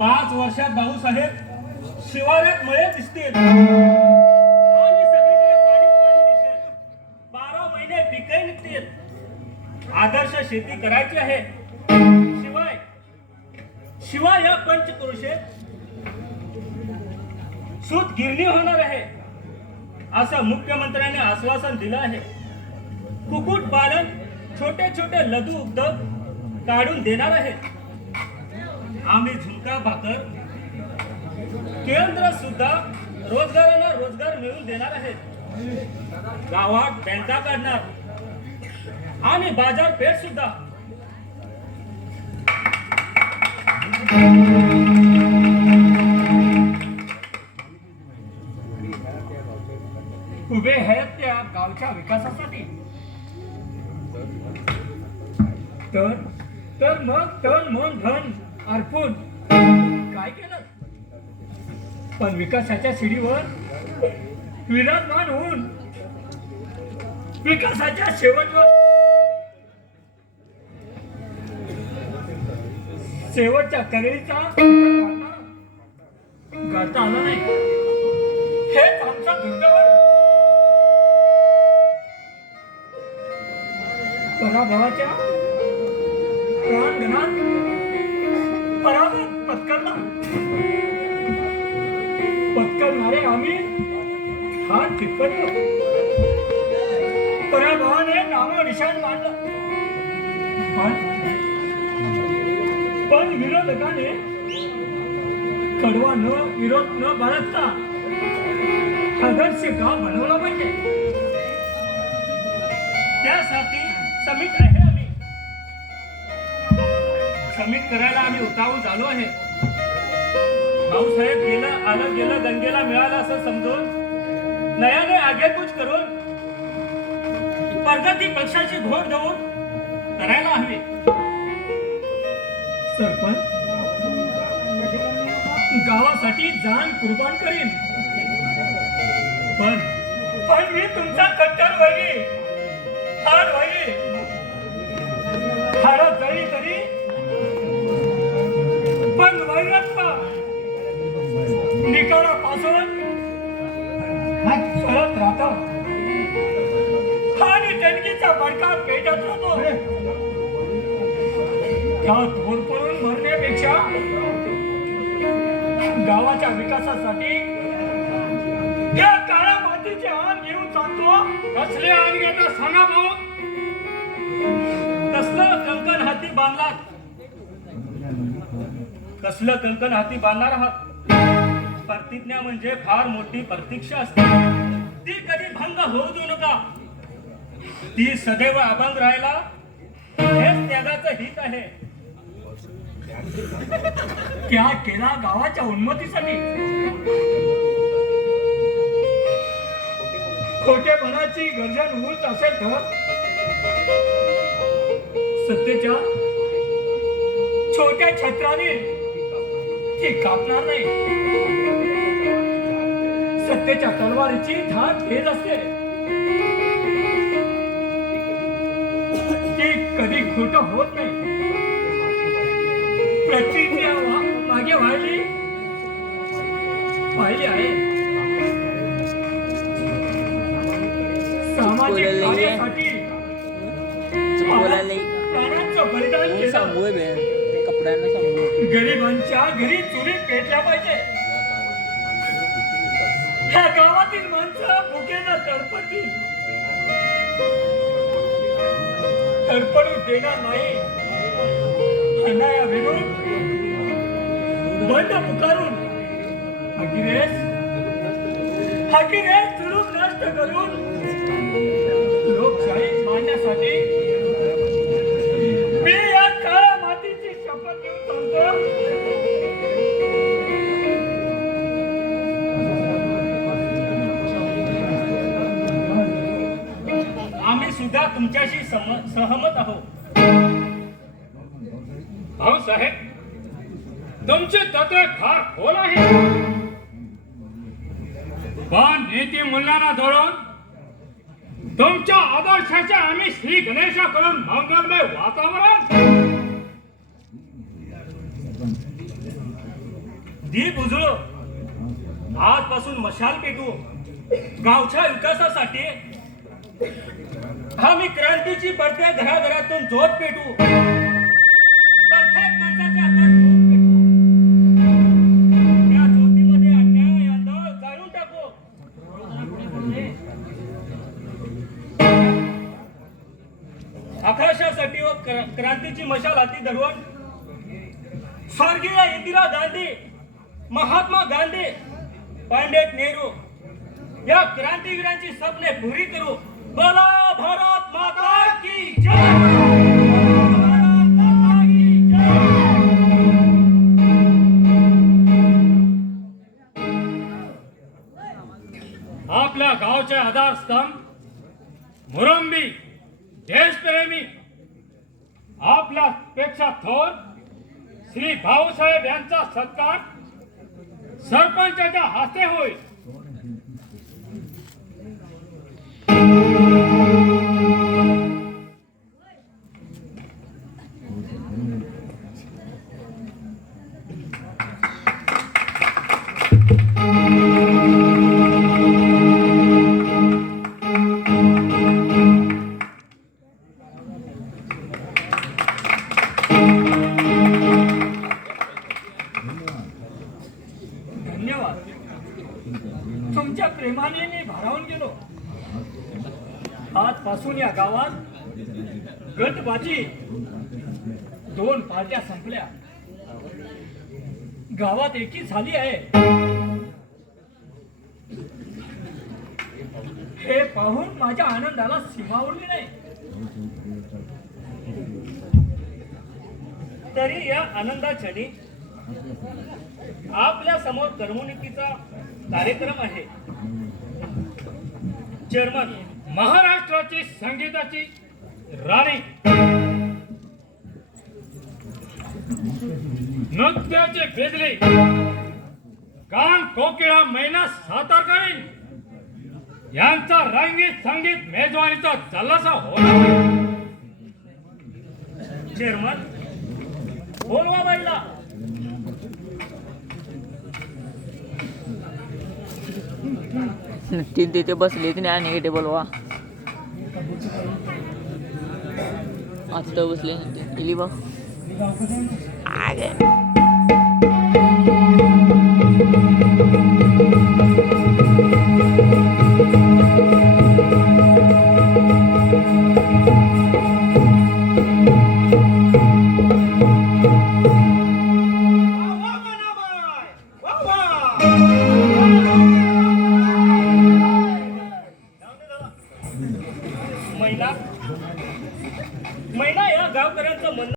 5 वर्षात भाऊसाहेब शिवारात मळे दिसतील आणि सगळीकडे पाणीच पाणी दिसेल. 12 महिने पिके निघतील. आदर्श शेती करायची आहे. शिवाय शिवाय या पंचक्रोशीत सूत गिरणी होणार आहे असं मुख्यमंत्र्यांनी आश्वासन दिलं आहे. कुक्कुट पालन, छोटे छोटे लघु उद्योग काढून देणार आहेत. आम्ही झुणका भाकर केंद्र सुद्धा रोजगाराला रोजगार मिळवून देणार आहेत. गावात बँका काढणार आणि बाजारपेठ सुद्धा. उभे आहेत त्या गावच्या विकासासाठी. तर मग तन मन धन अर्पून काय केलं, पण विकासाच्या शिडीवर विराजमान होऊन विकासाच्या शेवटच्या करेचा करता आला नाही. हेच आमचं दुर्दैव. पराभवाच्या प्राणगणात पराभव पत्करणारे आम्ही हात टिपटलो. पराभवाने नामो निशाण मांडलं. पण विरोधकाने कडवा विरोध न बाळगता आदर्श गाव बनवला पाहिजे. त्यासाठी समिट आहे. आम्ही समिट करायला आम्ही उतावळ झालो आहे. भाऊसाहेब गेलं आलं गेलं गंगेला मिळालं असं समजून नयाने आगेकूच करून प्रगती पक्षाची घोड देऊन करायला हवी. सरपंच गावासाठी जान कुर्बान करीन. पण मी तुमचा कट्टर वैरी हाड वैरी हाडत जळी तरी पण वैरत्व निकालापासून सरत राहतो आणि टणकीचा बडका पेटत राहतो. त्या धोर पडून मरण्यापेक्षा गावाच्या विकासासाठी या काळ्या मातीचे आण घेऊन चालतो. कसले आण घेता सांगा भाऊ. कसलं कंकण हाती बांधलात, कसलं कंकण हाती बांधणार आहात. प्रतिज्ञा म्हणजे फार मोठी प्रतीक्षा असते. ती कधी भंग होऊ देऊ नका. ती सदैव अभंग राहायला हेच त्यागाचं हित आहे. त्या केला गावाच्या उन्नतीसाठी. खोटेपणाची गर्जन होत असेल तर सत्तेच्या छोट्या छत्राने ती कापणार नाही. सत्तेच्या तलवारीची धाक घेत असते. ती कधी खोट होत नाही. प्रतिज्ञा मागे पाहिली आहे. सामाजिक कार्यासाठी प्राणांचं बलिदान केलं. गरिबांच्या घरी चुली पेटल्या पाहिजे. ह्या गावातील माणसं भुकेनं तडपडू देणार नाही. अन्यायाविरुद्ध बंड पुकारून हकीरेस तुरुंग नष्ट करून लोकशाही मांडण्यासाठी मी या काळ्या मातीची शपथ घेऊन सांगतो. आम्ही सुद्धा तुमच्याशी सहमत आहोत. भाऊसाहेब, तुमचे तत्व फार खोल आहे. पण नीती मूल्यांना धरून तुमच्या आदर्शाचे आम्ही श्री गणेशाकडून मंगलमय वातावरण दीप उजळो, आजपासून मशाल पेटू. गावच्या विकासासाठी आम्ही क्रांतीची प्रत्येक घराघरातून ज्योत पेटू. प्रत्येक माणसाच्या हातात ज्योत पेटू. त्या ज्योतीमध्ये अन्याय अंधळ जाळून टाकू. आकाशासाठी व क्रांतीची मशाल हाती धरून स्वर्गीय इंदिरा गांधी, महात्मा गांधी, पंडित नेहरू या क्रांतिवीरांची स्वप्ने पुरी करू. बोला भारत माता की जय. भारत माता की जय. आपल्या गावचे आधारस्तंभ, मुरंबी, देशप्रेमी, आपल्यापेक्षा थोर श्री भाऊसाहेब यांचा सत्कार सरपंचाच्या हस्ते होईल. धन्यवाद. तुमच्या प्रेमाने मी भारावून गेलो. आजपासून या गावात गटबाजी, 2 पार्ट्या संपल्या. गावात एकी झाली आहे. हे पाहून माझ्या आनंदाला सीमा उरली नाही. तरी या आनंदाक्षणी आपल्या समोर करमणुकीचा कार्यक्रम आहे. चेअरमन, महाराष्ट्राची संगीताची राणी, नृत्याची बेदली, कान कोकिळा मैना सातारकरीण यांचा रंगीत संगीत मेजवानीचा जल्लोषा होणार. चेअरमन, बोलवा बाईला. तीन तिथे बसले तिने आणि इथे बोलवा आता बसले गेली बघ महिला या गावकऱ्यांचं म्हणणं